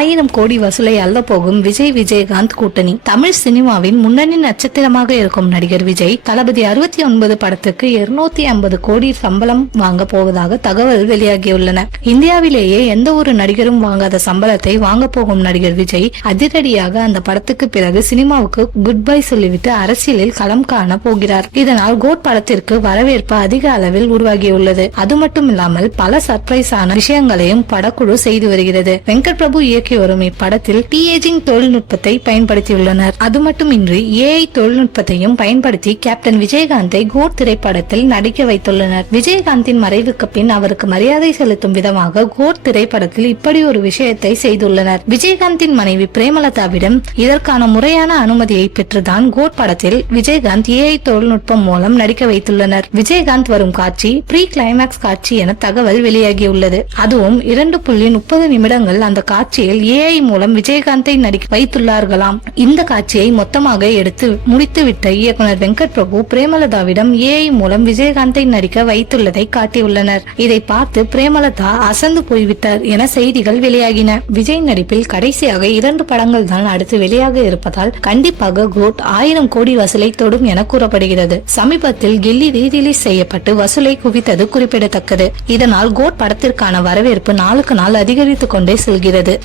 1000 கோடி வசூலை அள்ள போகும் விஜயகாந்த் கூட்டணி. தமிழ் சினிமாவின் முன்னணி நட்சத்திரமாக இருக்கும் நடிகர் விஜய் தளபதி 69 படத்துக்கு 250 கோடி சம்பளம் வாங்க போவதாக தகவல் வெளியாகியுள்ளன. இந்தியாவிலேயே எந்த ஒரு நடிகரும் வாங்காத சம்பளத்தை வாங்க போகும் நடிகர் விஜய் அதிரடியாக அந்த படத்துக்கு பிறகு சினிமாவுக்கு குட் பை சொல்லிவிட்டு அரசியலில் களம் காண போகிறார். இதனால் கோட் படத்திற்கு வரவேற்பு அதிக அளவில் உருவாகியுள்ளது. அது மட்டும் இல்லாமல் பல சர்ப்ரைஸான விஷயங்களையும் படக்குழு செய்து வருகிறது. வெங்கட் பிரபு இயக்கி வரும் இப்படத்தில் டி-ஏஜிங் தொழில்நுட்பத்தை பயன்படுத்தியுள்ளனர். அது மட்டுமின்றி AI தொழில்நுட்பத்தையும் பயன்படுத்தி கேப்டன் விஜயகாந்தை கோட் திரைப்படத்தில் நடிக்க வைத்துள்ளனர். விஜயகாந்தின் மறைவுக்கு பின் அவருக்கு மரியாதை செலுத்தும் விதமாக கோட் திரைப்படத்தில் இப்படி ஒரு விஷயத்தை செய்துள்ளனர். விஜயகாந்தின் மனைவி பிரேமலதாவிடம் இதற்கான முறையான அனுமதியை பெற்றுதான் கோட் படத்தில் விஜயகாந்த் AI தொழில்நுட்பம் மூலம் நடிக்க வைத்துள்ளனர். விஜயகாந்த் வரும் காட்சி ப்ரீ கிளைமேக்ஸ் காட்சி என தகவல் வெளியாகியுள்ளது. அதுவும் 2.30 நிமிடங்கள் அந்த காட்சியில் AI மூலம் விஜயகாந்தை நடிக்க வைத்துள்ளார்களாம். இந்த காட்சியை மொத்தமாக எடுத்து முடித்துவிட்ட இயக்குனர் வெங்கட் பிரபு பிரேமலதாவிடம் AI மூலம் விஜயகாந்தை நடிக்க வைத்துள்ளதை காட்டியுள்ளனர். இதை பார்த்து பிரேமலதா அசந்து போய்விட்டார் என செய்திகள் வெளியாகின. விஜய் நடிப்பில் கடைசியாக 2 படங்கள் தான் அடுத்து வெளியாக இருப்பதால் கண்டிப்பாக கோட் 1000 கோடி வசூலை தொடும் என கூறப்படுகிறது. சமீபத்தில் கில்லி ரீரிலீஸ் செய்யப்பட்டு வசூலை குவித்தது குறிப்பிடத்தக்கது. இதனால் கோட் படத்திற்கான வரவேற்பு நாளுக்கு நாள் அதிகரித்துக் கொண்டே செல்கிறது.